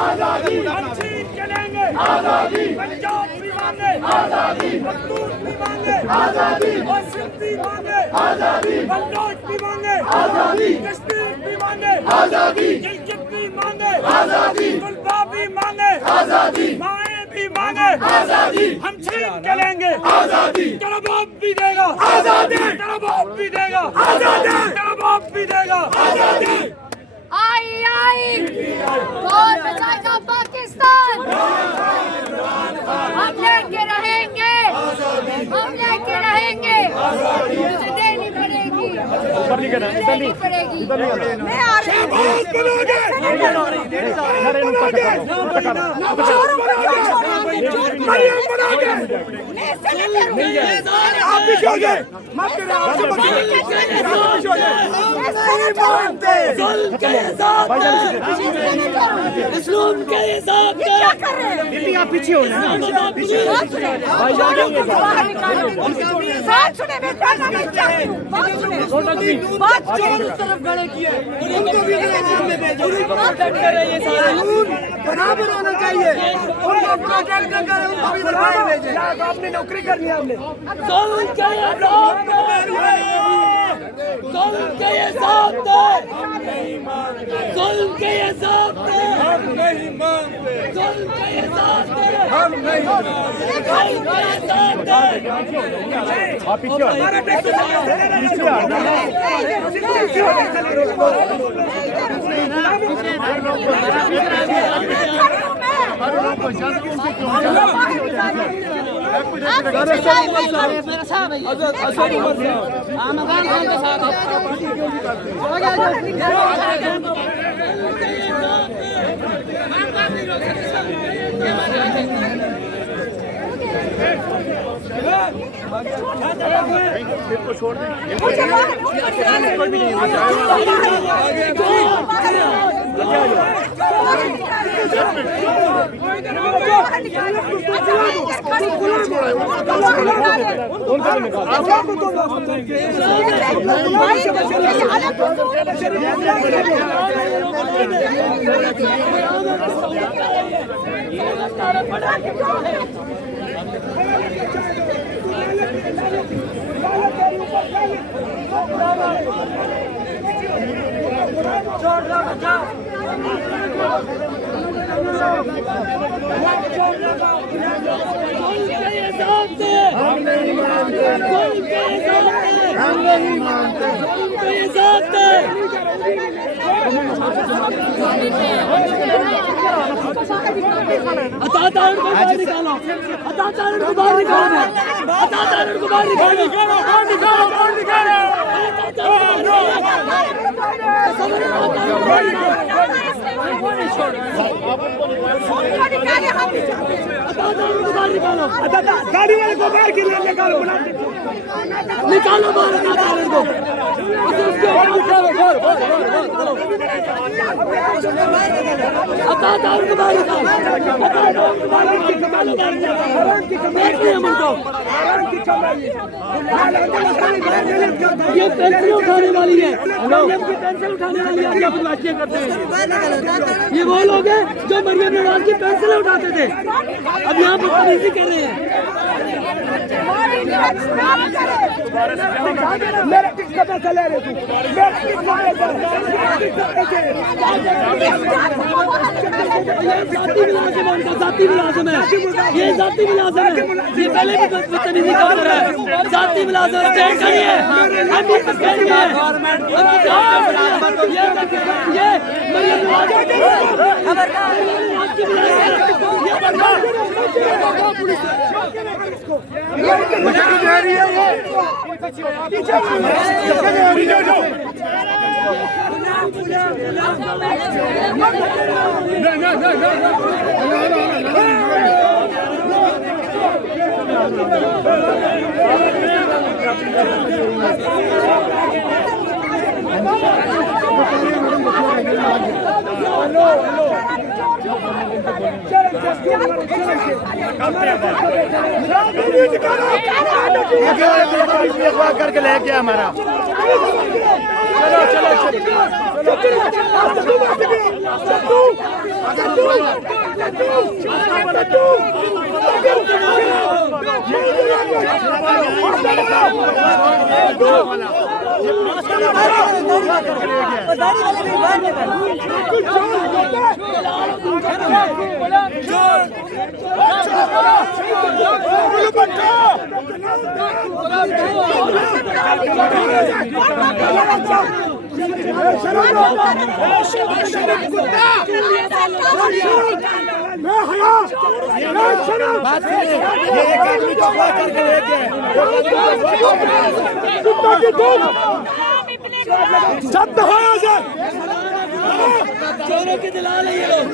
आजादी हम छीन के लेंगे आजादी पंजाब भी मांगे आजादी पख्तून भी मांगे आजादी और सिंध भी मांगे आजादी बंगाल भी मांगे आजादी कश्मीर भी मांगे आजादी गिलगित भी मांगे आजादी कुलबा भी मांगे आजादी माए भी मांगे आजादी हम छीन के लेंगे आजादी तेरा बाप भी देगा आजादी तेरा बाप भी देगा आजादी तेरा बाप भी देगा आजादी आई आई कौन बचाएगा पाकिस्तान हम लेके रहेंगे मुझे देनी पड़ेगी मैं आ रही इस्लाम के हिसाब से क्या कर रहे हैं पीछे हो बात सुने बेटा बात तरफ गड़े किए उनको भी बराबर होना चाहिए उनको प्रोजेक्ट कर उनको भी भेजे आपने नौकरी करनी है हमने छोड़ दें गाड़ी वाले को बाहर के लिए निकालो निकालो बाहर को ये पेंसिल उठाने वाली है पेंसिल उठाने वाली है आप बातचीत करते हैं ये वो लोग हैं जो मरियम नवाज की पेंसिल उठाते थे अब यहाँ बदतमीजी कर रहे हैं मेरा किस का पैसा ले रहे जाती मुलाजिम है ये जाती मुलाजिम है ये पहले भी बदतमीजी कर रहा है जाती मुलाजिम स्टैंड खड़ी है हम भी स्टैंड है ये मरियम नवाज करके ले गया हमारा चलो चलो चलो दाढ़ी वाले भी बाहर निकल चोरों के दलाल है ये लोग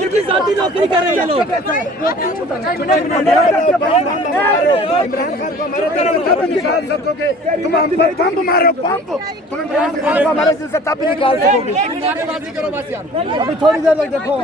उनकी जाती नौकरी कर रहे हैं लोग। इमरान खान को हमारे तरफ निकाल सकोगे, तुम हम पर पंप मारो पंप, तुम इमरान खान को हमारे दिल से तब भी निकाल सकोगे। नारेबाजी करो बस यार, अभी थोड़ी देर तक देखो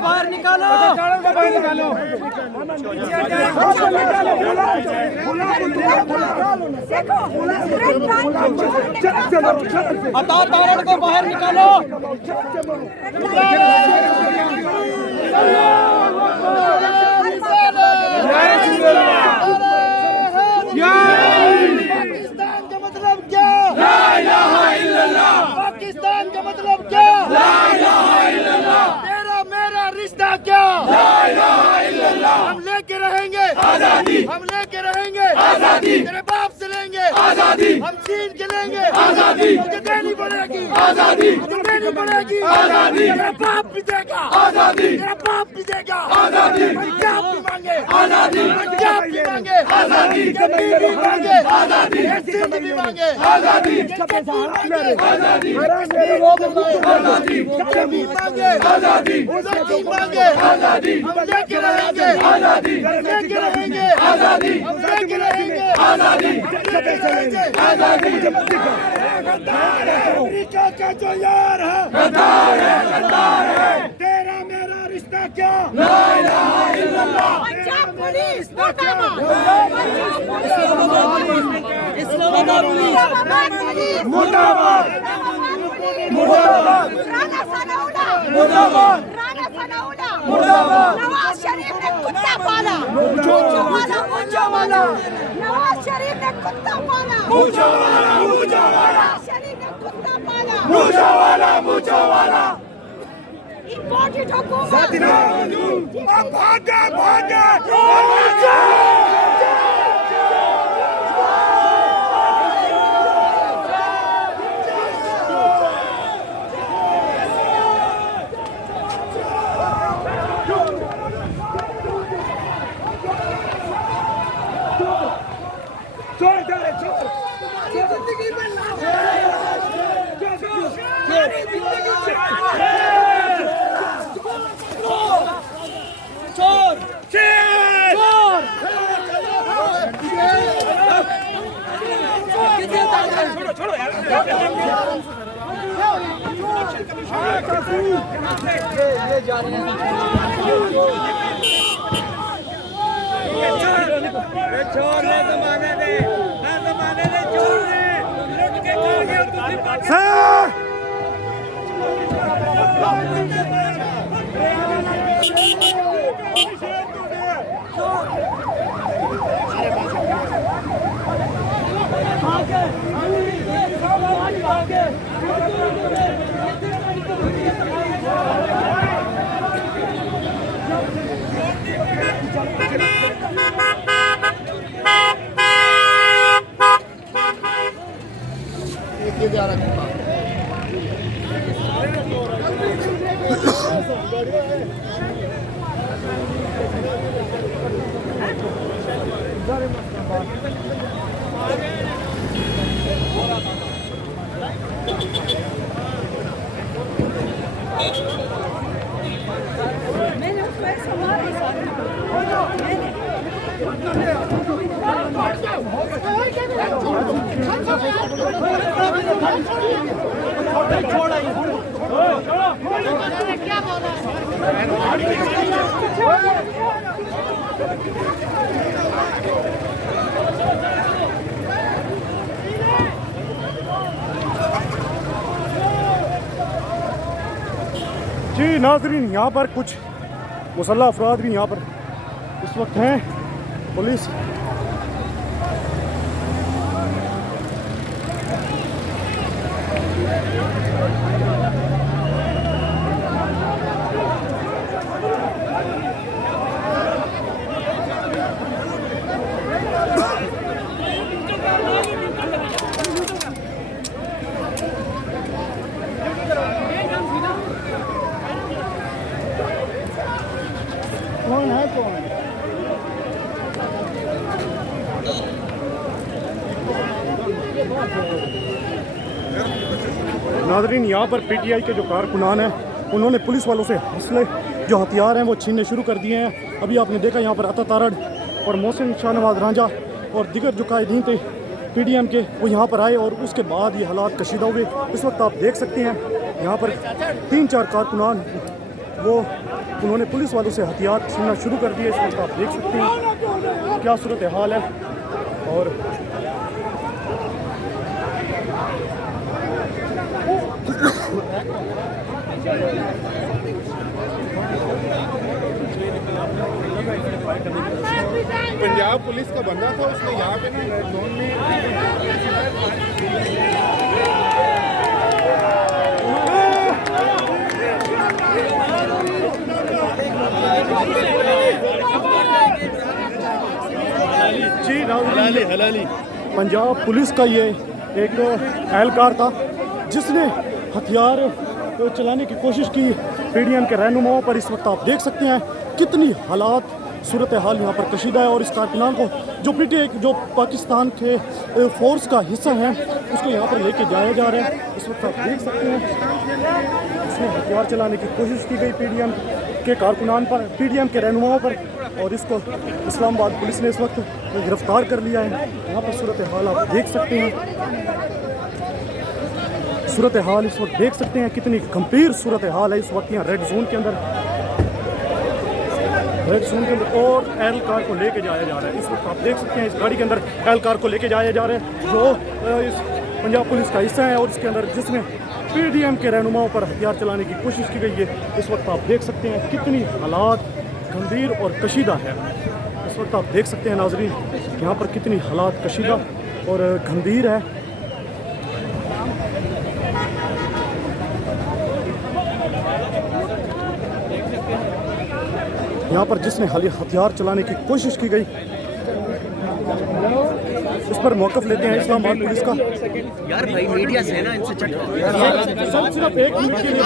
बाहर निकालो। हटाओ तारण को बाहर निकालो। पाकिस्तान का मतलब क्या? ला इलाहा इल्लल्लाह। पाकिस्तान का मतलब क्या? ला इलाहा इल्लल्लाह। तेरा मेरा रिश्ता क्या? ला इलाहा इल्लल्लाह। हम लेके रहेंगे आजादी, हम लेके रहेंगे आजादी, तेरे बाप से लेंगे आजादी, हम छीन के लेंगे आजादी, मुझे देनी पड़ेगी आजादी, मुझे देनी पड़ेगी आजादी, तेरा बाप भी देगा आजादी, तेरा बाप भी देगा आजादी, पंजाब भी मांगे आजादी, पंजाब भी मांगे आजादी, कभी भी मांगे आजादी, सिंध भी मांगे आजादी, आजादी, आजादी, कभी मांगे आजादी, उधर मांगे आजादी, हम लेके रहेंगे आजादी, लेके रहेंगे आजादी, हम लेके रहेंगे आजादी, आजादी। अमेरिका का जो यार है गद्दार है, तेरा मेरा रिश्ता क्या? ला इलाहा इल्लल्लाह। पंजाब पुलिस मुर्दाबाद, इस्लामाबाद पुलिस मुर्दाबाद, मुर्दाबाद, राणा सनाउल्लाह मुर्दाबाद, राणा सनाउल्लाह मुर्दाबाद। नवाज शरीफ ने कुत्ता पाला, मूंछों वाला, नवाज शरीफ ने कुत्ता पाला, मूंछों वाला, नवाज शरीफ ने कुत्ता पाला, मूंछों वाला। इंपोर्टेड हुकूमत भागे छोड़ ले जमाने दे छोड़ ले लुट के खा गए मैंने उसको ऐसा मारा क्या बोला जी नाज़रीन, यहाँ पर कुछ मुसल्लह अफराद भी यहाँ पर इस वक्त हैं। पुलिस कौन है कौन? नाज़रीन, यहाँ पर पीटीआई के जो कारकुनान हैं उन्होंने पुलिस वालों से हौसले जो हथियार हैं वो छीनने शुरू कर दिए हैं। अभी आपने देखा यहाँ पर अता तारड़ और मोहसिन शाहनवाज रांझा और दीगर जो कायदीन थे पीडीएम के वो यहाँ पर आए और उसके बाद ये हालात कशीदा हुए। इस वक्त आप देख सकते हैं यहाँ पर 3-4 कारकुनान वो उन्होंने पुलिस वालों से हथियार छीनना शुरू कर दिए। इस वक्त आप देख सकते हैं क्या सूरत हाल है। और पंजाब पुलिस का बंदा था, उसने यहाँ पे ना रेड जोन में जी हलाली पंजाब पुलिस का ये एक एहलकार था जिसने हथियार चलाने की कोशिश की पीडीएम के रहनुमाओं पर। इस वक्त आप देख सकते हैं कितनी हालात सूरत हाल यहाँ पर कशीदा है। और इस कारकुनान को जो पीटीआई जो पाकिस्तान के फोर्स का हिस्सा है उसको यहाँ पर लेके जाया जा रहा है। इस वक्त आप देख सकते हैं इसमें हथियार चलाने की कोशिश की गई पीडीएम के कारकुनान पर, पीडीएम के रहनुमाओं पर, और इसको इस्लामाबाद पुलिस ने इस वक्त गिरफ्तार कर लिया है। यहाँ पर सूरत हाल आप देख सकते हैं, सूरत हाल इस वक्त देख सकते हैं कितनी गंभीर सूरत हाल है इस वक्त यहाँ रेड जोन के अंदर, और एहलकार को लेके जाया जा रहा है। इस वक्त आप देख सकते हैं इस गाड़ी के अंदर एहलकार को लेके जाया जा रहा है जो इस पंजाब पुलिस का हिस्सा है और इसके अंदर जिसमें पीडीएम के रहनुमाओं पर हथियार चलाने की कोशिश की गई है। इस वक्त आप देख सकते हैं कितनी हालात गंभीर और कशीदा है। इस वक्त आप देख सकते हैं नाजरीन यहाँ पर कितनी हालात कशीदा और गंभीर है। यहाँ पर जिसने हथियार चलाने की कोशिश की गई इस पर मौक़िफ़ लेते हैं इस्लामाबाद पुलिस का। यार भाई मीडिया से ना इनसे सिर्फ एक मिनट के लिए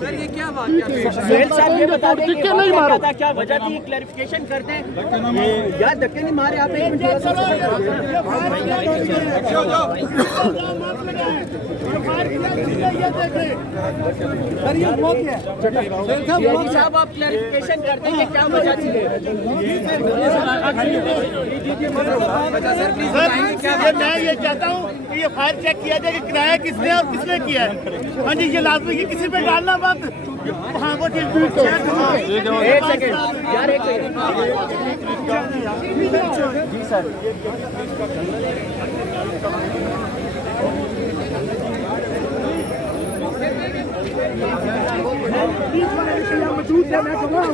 सर ये क्या बात है? साहब ये बता दें कि नहीं मारा था, क्या वजह थी, क्लैरिफिकेशन कर दें यार। धक्के नहीं मारे आप, एक मिनट साहब आप क्लैरिफिकेशन कर दें कि क्या वजह थी। मैं ये चाहता हूँ कि ये फायर चेक किया जाए कि किराया किसने और किसने किया है। हाँ जी, ये लाजमी कि किसी पे डालना मत। हाँ वो चीज एक सेकंड यार, एक सेकंड जी सर। मौजूद है, मैं गवाह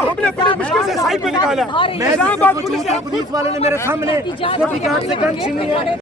हमने बड़ी मुश्किल से साइड पे निकाला। पुलिस वाले ने मेरे सामने से गन छीनी है।